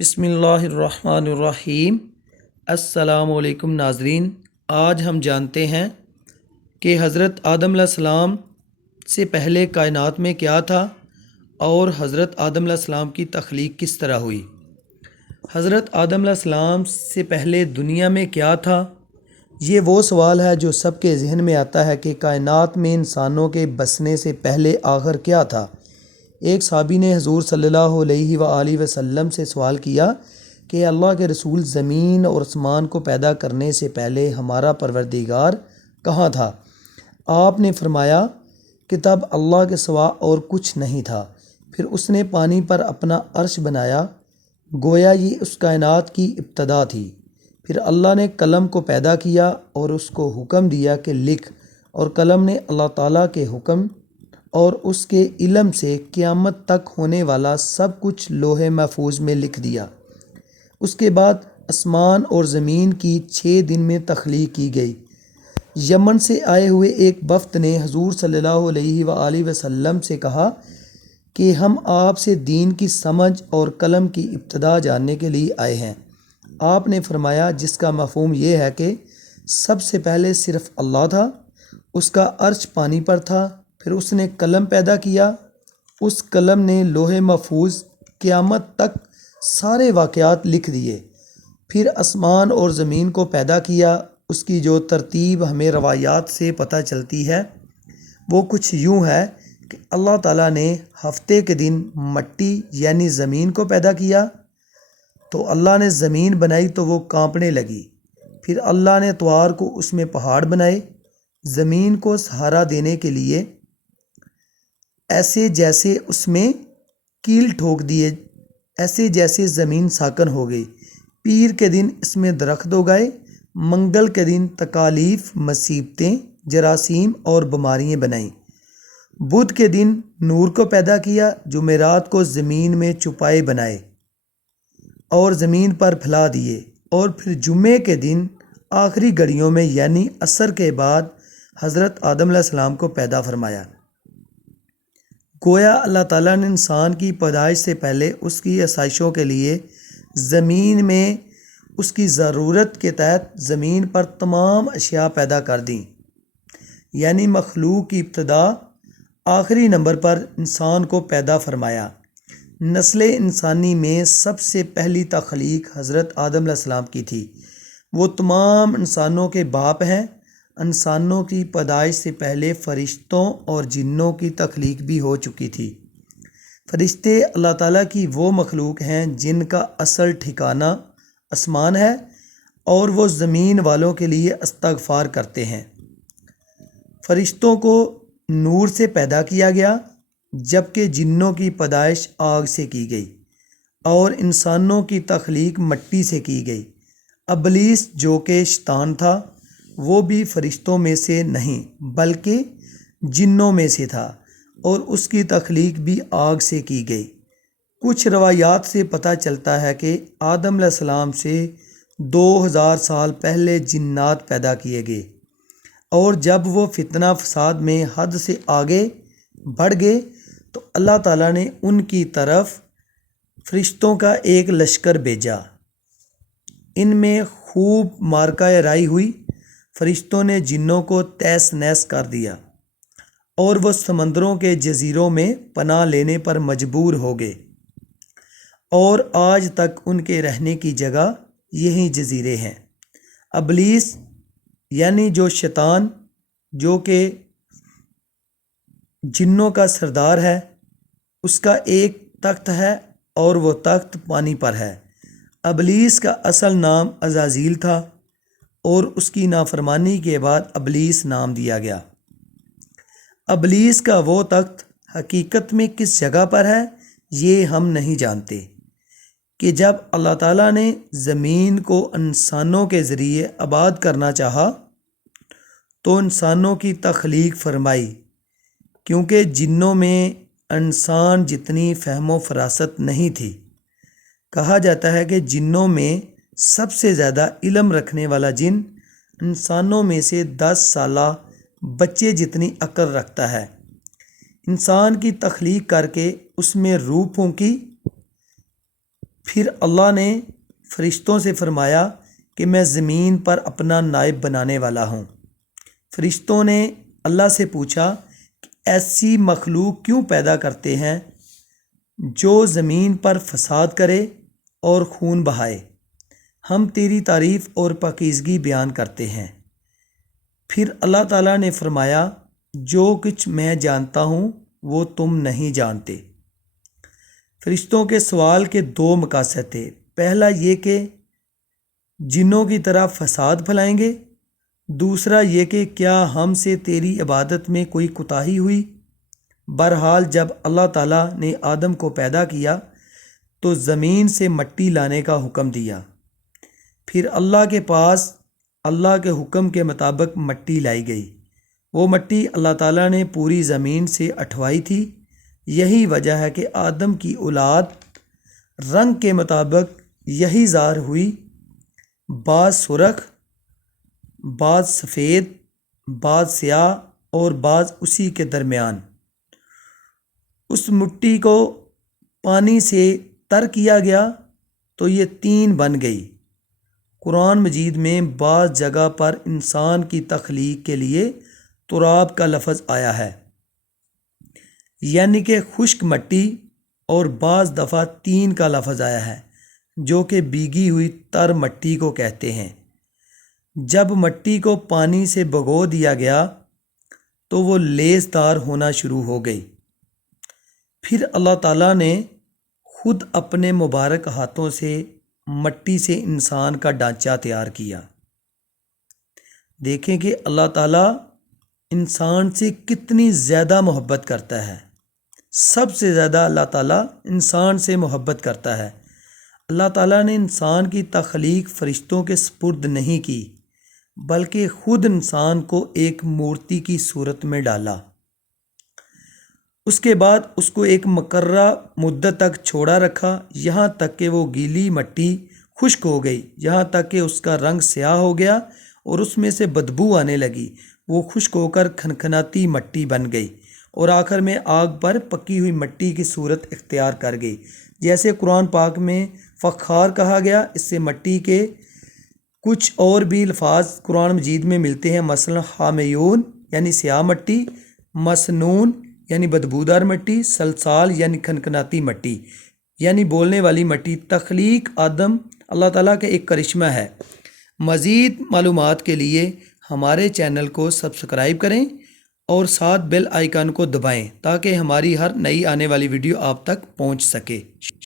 بسم اللہ الرحمن الرحیم۔ السلام علیکم ناظرین، آج ہم جانتے ہیں کہ حضرت آدم علیہ السلام سے پہلے کائنات میں کیا تھا اور حضرت آدم علیہ السلام کی تخلیق کس طرح ہوئی۔ حضرت آدم علیہ السلام سے پہلے دنیا میں کیا تھا؟ یہ وہ سوال ہے جو سب کے ذہن میں آتا ہے کہ کائنات میں انسانوں کے بسنے سے پہلے آخر کیا تھا۔ ایک صحابی نے حضور صلی اللہ علیہ وآلہ وسلم سے سوال کیا کہ اللہ کے رسول، زمین اور آسمان کو پیدا کرنے سے پہلے ہمارا پروردگار کہاں تھا؟ آپ نے فرمایا کہ تب اللہ کے سوا اور کچھ نہیں تھا، پھر اس نے پانی پر اپنا عرش بنایا، گویا یہ اس کائنات کی ابتدا تھی۔ پھر اللہ نے قلم کو پیدا کیا اور اس کو حکم دیا کہ لکھ، اور قلم نے اللہ تعالیٰ کے حکم اور اس کے علم سے قیامت تک ہونے والا سب کچھ لوح محفوظ میں لکھ دیا۔ اس کے بعد آسمان اور زمین کی 6 دن میں تخلیق کی گئی۔ یمن سے آئے ہوئے ایک وفد نے حضور صلی اللہ علیہ وآلہ وسلم سے کہا کہ ہم آپ سے دین کی سمجھ اور قلم کی ابتدا جاننے کے لیے آئے ہیں۔ آپ نے فرمایا، جس کا مفہوم یہ ہے کہ سب سے پہلے صرف اللہ تھا، اس کا عرش پانی پر تھا، پھر اس نے قلم پیدا کیا، اس قلم نے لوح محفوظ قیامت تک سارے واقعات لکھ دیے، پھر آسمان اور زمین کو پیدا کیا۔ اس کی جو ترتیب ہمیں روایات سے پتہ چلتی ہے وہ کچھ یوں ہے کہ اللہ تعالیٰ نے ہفتے کے دن مٹی یعنی زمین کو پیدا کیا، تو اللہ نے زمین بنائی تو وہ کانپنے لگی۔ پھر اللہ نے اتوار کو اس میں پہاڑ بنائے، زمین کو سہارا دینے کے لیے، ایسے جیسے اس میں کیل ٹھوک دیے، ایسے جیسے زمین ساکن ہو گئی۔ پیر کے دن اس میں درخت اگائے، منگل کے دن تکالیف، مصیبتیں، جراثیم اور بیماریاں بنائیں۔ بدھ کے دن نور کو پیدا کیا، جمعرات کو زمین میں چوپائے بنائے اور زمین پر پھیلا دیے، اور پھر جمعے کے دن آخری گھڑیوں میں یعنی عصر کے بعد حضرت آدم علیہ السلام کو پیدا فرمایا۔ گویا اللہ تعالیٰ نے انسان کی پیدائش سے پہلے اس کی آسائشوں کے لیے زمین میں اس کی ضرورت کے تحت زمین پر تمام اشیاء پیدا کر دیں، یعنی مخلوق کی ابتدا آخری نمبر پر انسان کو پیدا فرمایا۔ نسل انسانی میں سب سے پہلی تخلیق حضرت آدم علیہ السلام کی تھی۔ وہ تمام انسانوں کے باپ ہیں۔ انسانوں کی پیدائش سے پہلے فرشتوں اور جنوں کی تخلیق بھی ہو چکی تھی۔ فرشتے اللہ تعالیٰ کی وہ مخلوق ہیں جن کا اصل ٹھکانہ آسمان ہے، اور وہ زمین والوں کے لیے استغفار کرتے ہیں۔ فرشتوں کو نور سے پیدا کیا گیا، جبکہ جنوں کی پیدائش آگ سے کی گئی، اور انسانوں کی تخلیق مٹی سے کی گئی۔ ابلیس جو کہ شیطان تھا، وہ بھی فرشتوں میں سے نہیں بلکہ جنوں میں سے تھا، اور اس کی تخلیق بھی آگ سے کی گئی۔ کچھ روایات سے پتہ چلتا ہے کہ آدم علیہ السلام سے 2000 سال پہلے جنات پیدا کیے گئے، اور جب وہ فتنہ فساد میں حد سے آگے بڑھ گئے تو اللہ تعالیٰ نے ان کی طرف فرشتوں کا ایک لشکر بھیجا۔ ان میں خوب معرکہ رائی ہوئی، فرشتوں نے جنوں کو تہس نہس کر دیا، اور وہ سمندروں کے جزیروں میں پناہ لینے پر مجبور ہو گئے، اور آج تک ان کے رہنے کی جگہ یہی جزیرے ہیں۔ ابلیس یعنی جو شیطان، جو کہ جنوں کا سردار ہے، اس کا ایک تخت ہے اور وہ تخت پانی پر ہے۔ ابلیس کا اصل نام عزازیل تھا، اور اس کی نافرمانی کے بعد ابلیس نام دیا گیا۔ ابلیس کا وہ تخت حقیقت میں کس جگہ پر ہے یہ ہم نہیں جانتے، کہ جب اللہ تعالیٰ نے زمین کو انسانوں کے ذریعے آباد کرنا چاہا تو انسانوں کی تخلیق فرمائی، کیونکہ جنوں میں انسان جتنی فہم و فراست نہیں تھی۔ کہا جاتا ہے کہ جنوں میں سب سے زیادہ علم رکھنے والا جن انسانوں میں سے 10 سالہ بچے جتنی عقل رکھتا ہے۔ انسان کی تخلیق کر کے اس میں روح پھونکی، پھر اللہ نے فرشتوں سے فرمایا کہ میں زمین پر اپنا نائب بنانے والا ہوں۔ فرشتوں نے اللہ سے پوچھا کہ ایسی مخلوق کیوں پیدا کرتے ہیں جو زمین پر فساد کرے اور خون بہائے؟ ہم تیری تعریف اور پاکیزگی بیان کرتے ہیں۔ پھر اللہ تعالیٰ نے فرمایا جو کچھ میں جانتا ہوں وہ تم نہیں جانتے۔ فرشتوں کے سوال کے دو مقاصد تھے۔ پہلا یہ کہ جنوں کی طرح فساد پھیلائیں گے، دوسرا یہ کہ کیا ہم سے تیری عبادت میں کوئی کوتاہی ہوئی۔ بہرحال جب اللہ تعالیٰ نے آدم کو پیدا کیا تو زمین سے مٹی لانے کا حکم دیا۔ پھر اللہ کے پاس اللہ کے حکم کے مطابق مٹی لائی گئی۔ وہ مٹی اللہ تعالیٰ نے پوری زمین سے اٹھوائی تھی۔ یہی وجہ ہے کہ آدم کی اولاد رنگ کے مطابق یہی ظاہر ہوئی، بعض سرخ، بعض سفید، بعض سیاہ اور بعض اسی کے درمیان۔ اس مٹی کو پانی سے تر کیا گیا تو یہ تین بن گئی۔ قرآن مجید میں بعض جگہ پر انسان کی تخلیق کے لیے تراب کا لفظ آیا ہے، یعنی کہ خشک مٹی، اور بعض دفعہ تین کا لفظ آیا ہے جو کہ بھیگی ہوئی تر مٹی کو کہتے ہیں۔ جب مٹی کو پانی سے بھگو دیا گیا تو وہ لیس دار ہونا شروع ہو گئی۔ پھر اللہ تعالیٰ نے خود اپنے مبارک ہاتھوں سے مٹی سے انسان کا ڈھانچہ تیار کیا۔ دیکھیں کہ اللہ تعالیٰ انسان سے کتنی زیادہ محبت کرتا ہے۔ سب سے زیادہ اللہ تعالیٰ انسان سے محبت کرتا ہے۔ اللہ تعالیٰ نے انسان کی تخلیق فرشتوں کے سپرد نہیں کی، بلکہ خود انسان کو ایک مورتی کی صورت میں ڈالا۔ اس کے بعد اس کو ایک مقررہ مدت تک چھوڑا رکھا، یہاں تک کہ وہ گیلی مٹی خشک ہو گئی، یہاں تک کہ اس کا رنگ سیاہ ہو گیا اور اس میں سے بدبو آنے لگی۔ وہ خشک ہو کر کھنکھناتی مٹی بن گئی اور آخر میں آگ پر پکی ہوئی مٹی کی صورت اختیار کر گئی۔ جیسے قرآن پاک میں فخار کہا گیا، اس سے مٹی کے کچھ اور بھی الفاظ قرآن مجید میں ملتے ہیں، مثلا حامیون یعنی سیاہ مٹی، مسنون یعنی بدبودار مٹی، سلسال یعنی کھنکھناتی مٹی یعنی بولنے والی مٹی۔ تخلیق آدم اللہ تعالیٰ کا ایک کرشمہ ہے۔ مزید معلومات کے لیے ہمارے چینل کو سبسکرائب کریں اور ساتھ بیل آئیکن کو دبائیں تاکہ ہماری ہر نئی آنے والی ویڈیو آپ تک پہنچ سکے۔